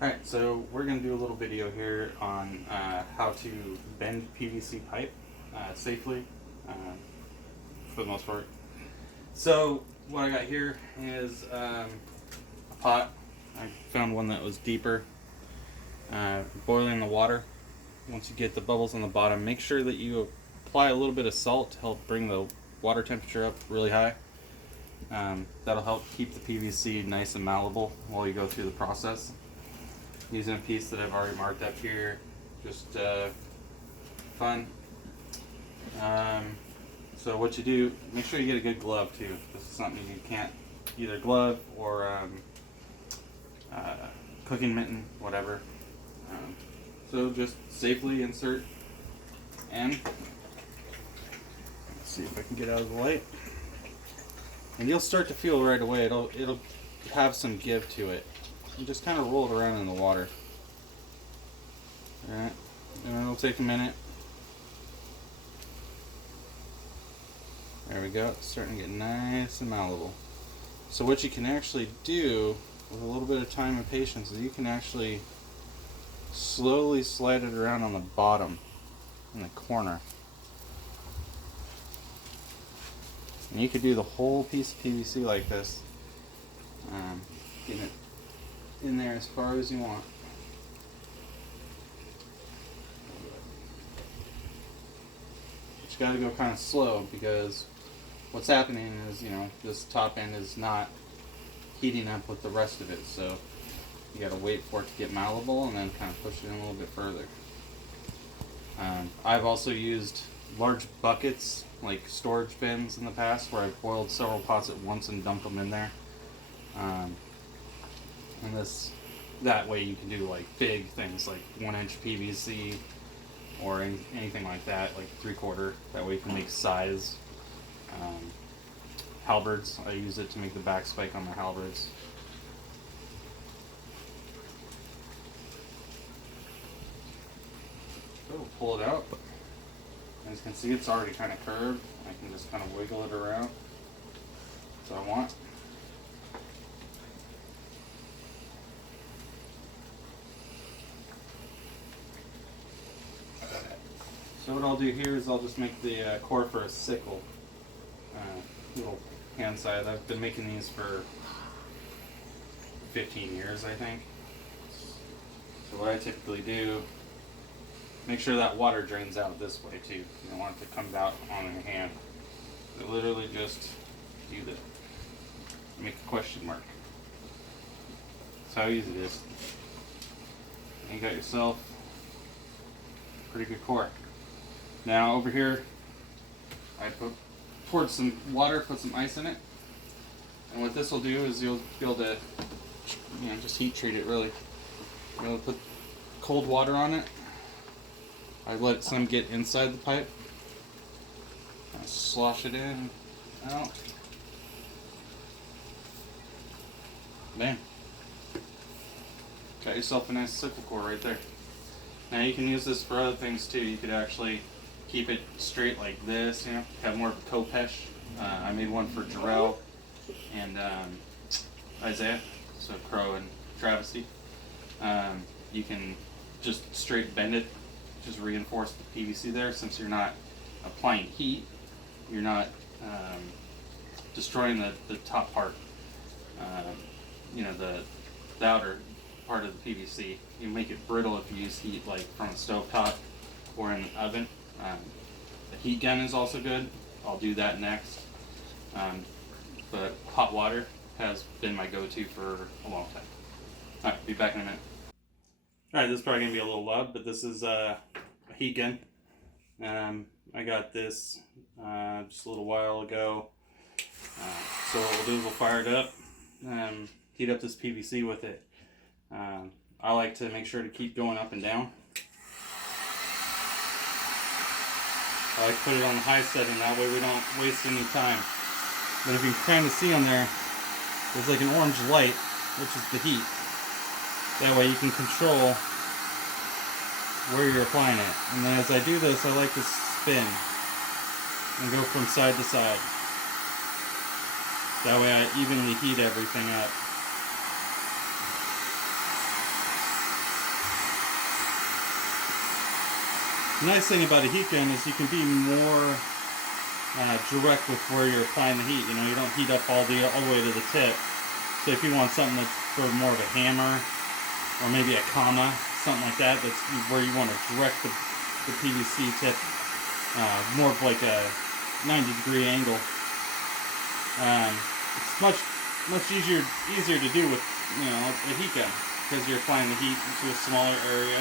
Alright, so we're going to do a little video here on how to bend PVC pipe safely, for the most part. So what I got here is a pot. I found one that was deeper. Boiling the water. Once you get the bubbles on the bottom, make sure that you apply a little bit of salt to help bring the water temperature up really high. That'll help keep the PVC nice and malleable while you go through the process. Using a piece that I've already marked up here, just fun. So what you do, make sure you get a good glove too. This is something you can't, either glove or cooking mitten, whatever. So just safely insert end. Let's see if I can get out of the light. And you'll start to feel right away, it'll have some give to it. You just kind of roll it around in the water. Alright, and it'll take a minute. There we go, it's starting to get nice and malleable. So what you can actually do with a little bit of time and patience is you can actually slowly slide it around on the bottom in the corner. And you could do the whole piece of PVC like this. Getting it in there as far as you want. But you gotta go kind of slow because what's happening is, this top end is not heating up with the rest of it, so you gotta wait for it to get malleable and then kind of push it in a little bit further. I've also used large buckets, like storage bins in the past, where I've boiled several pots at once and dumped them in there. And that way you can do like big things like 1-inch PVC or anything like that, like 3/4. That way you can make size. Halberds, I use it to make the back spike on my halberds. So pull it out. As you can see, it's already kind of curved. I can just kind of wiggle it around. That's what I want. So what I'll do here is I'll just make the core for a sickle. Little hand side. I've been making these for 15 years, I think. So what I typically do, make sure that water drains out this way too. You don't want it to come out on your hand. So literally just do that. Make a question mark. That's how easy it is. And you got yourself a pretty good core. Now over here, I poured some water, put some ice in it, and what this will do is you'll be able to, just heat treat it really. You'll put cold water on it. I let some get inside the pipe. I slosh it in, out. Bam. Got yourself a nice sickle core right there. Now you can use this for other things too. You could actually keep it straight like this, have more of a khopesh. I made one for Jarrell and Isaiah, so Crow and Travesty. You can just straight bend it, just reinforce the PVC there. Since you're not applying heat, you're not destroying the top part, the outer part of the PVC. You make it brittle if you use heat, like from a stove top or in the oven. The heat gun is also good. I'll do that next. But hot water has been my go-to for a long time. Alright, be back in a minute. Alright, this is probably going to be a little loud, but this is a heat gun. I got this just a little while ago. So what we'll do is we'll fire it up, heat up this PVC with it. I like to make sure to keep going up and down. I like to put it on the high setting, that way we don't waste any time. But if you can kind of see on there, there's like an orange light, which is the heat. That way you can control where you're applying it. And then as I do this, I like to spin and go from side to side. That way I evenly heat everything up. The nice thing about a heat gun is you can be more direct with where you're applying the heat. You know, you don't heat up all the way to the tip. So if you want something that's for more of a hammer, or maybe a comma, something like that, that's where you want to direct the PVC tip more of like a 90-degree angle. It's much easier to do with, you know, a heat gun, because you're applying the heat into a smaller area.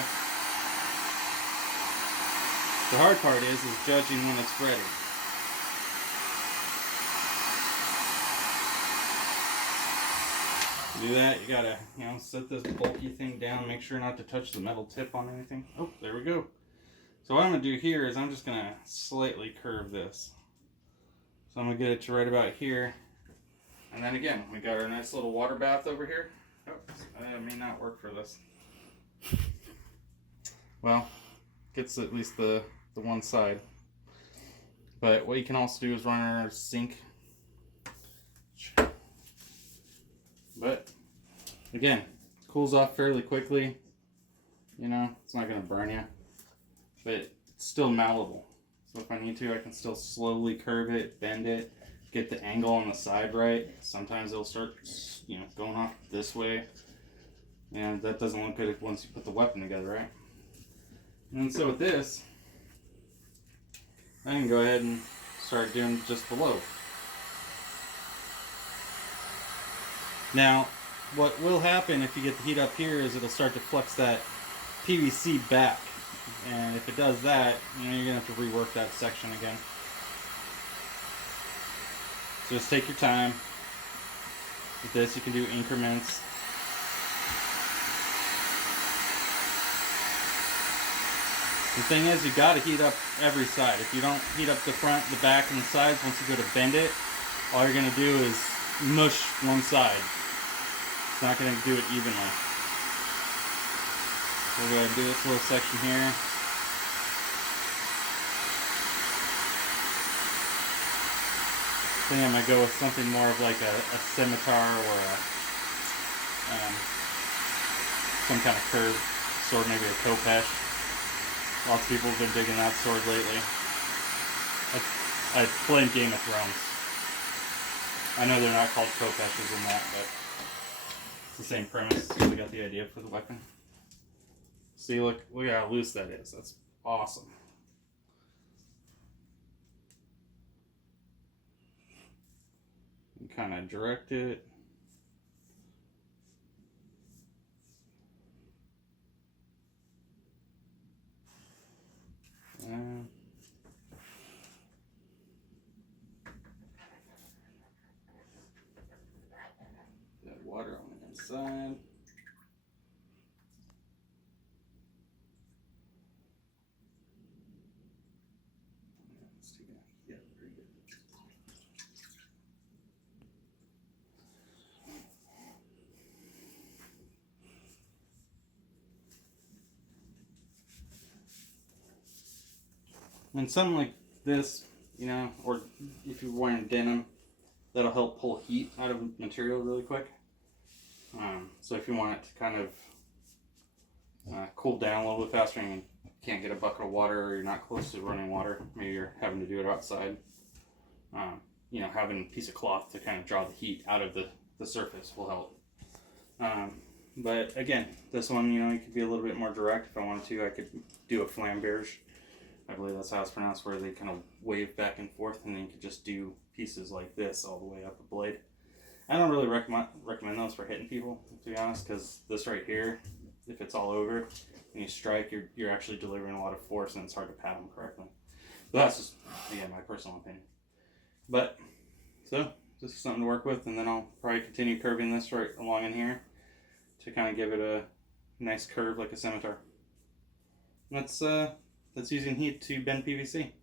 The hard part is judging when it's ready. To do that, you gotta, you know, set this bulky thing down, make sure not to touch the metal tip on anything. Oh, there we go. So what I'm gonna do here is I'm just gonna slightly curve this. So I'm gonna get it to right about here. And then again, we got our nice little water bath over here. Oh, that may not work for this. Well, gets at least the one side. But what you can also do is run our sink. But again, cools off fairly quickly. You know, it's not going to burn you, but it's still malleable. So if I need to, I can still slowly curve it, bend it, get the angle on the side right. Sometimes it'll start, you know, going off this way, and that doesn't look good once you put the weapon together, right? And so with this, I can go ahead and start doing just below. Now, what will happen if you get the heat up here is it'll start to flex that PVC back. And if it does that, you know, you're going to have to rework that section again. So just take your time. With this, you can do increments. The thing is, you got to heat up every side. If you don't heat up the front, the back, and the sides, once you go to bend it, all you're going to do is mush one side. It's not going to do it evenly. So we're going to do this little section here. I think I'm going to go with something more of like a scimitar or some kind of curved sword, maybe a khopesh. Lots of people have been digging that sword lately. I blame Game of Thrones. I know they're not called khopeshes in that, but it's the same premise. So we got the idea for the weapon. See, look how loose that is. That's awesome. And kind of direct it. Got water on the inside. Yeah, very good. And something like this, you know, or if you're wearing denim, that'll help pull heat out of material really quick. So if you want it to kind of cool down a little bit faster and you can't get a bucket of water, or you're not close to running water, maybe you're having to do it outside, you know, having a piece of cloth to kind of draw the heat out of the surface will help. But again, this one, you know, you could be a little bit more direct. If I wanted to, I could do a flamberge. I believe that's how it's pronounced, where they kind of wave back and forth, and then you could just do pieces like this all the way up the blade. I don't really recommend those for hitting people, to be honest, because this right here, if it's all over and you strike, you're actually delivering a lot of force, and it's hard to pat them correctly. But that's just, again, my personal opinion. But, so, this is something to work with, and then I'll probably continue curving this right along in here to kind of give it a nice curve like a scimitar. That's using heat to bend PVC.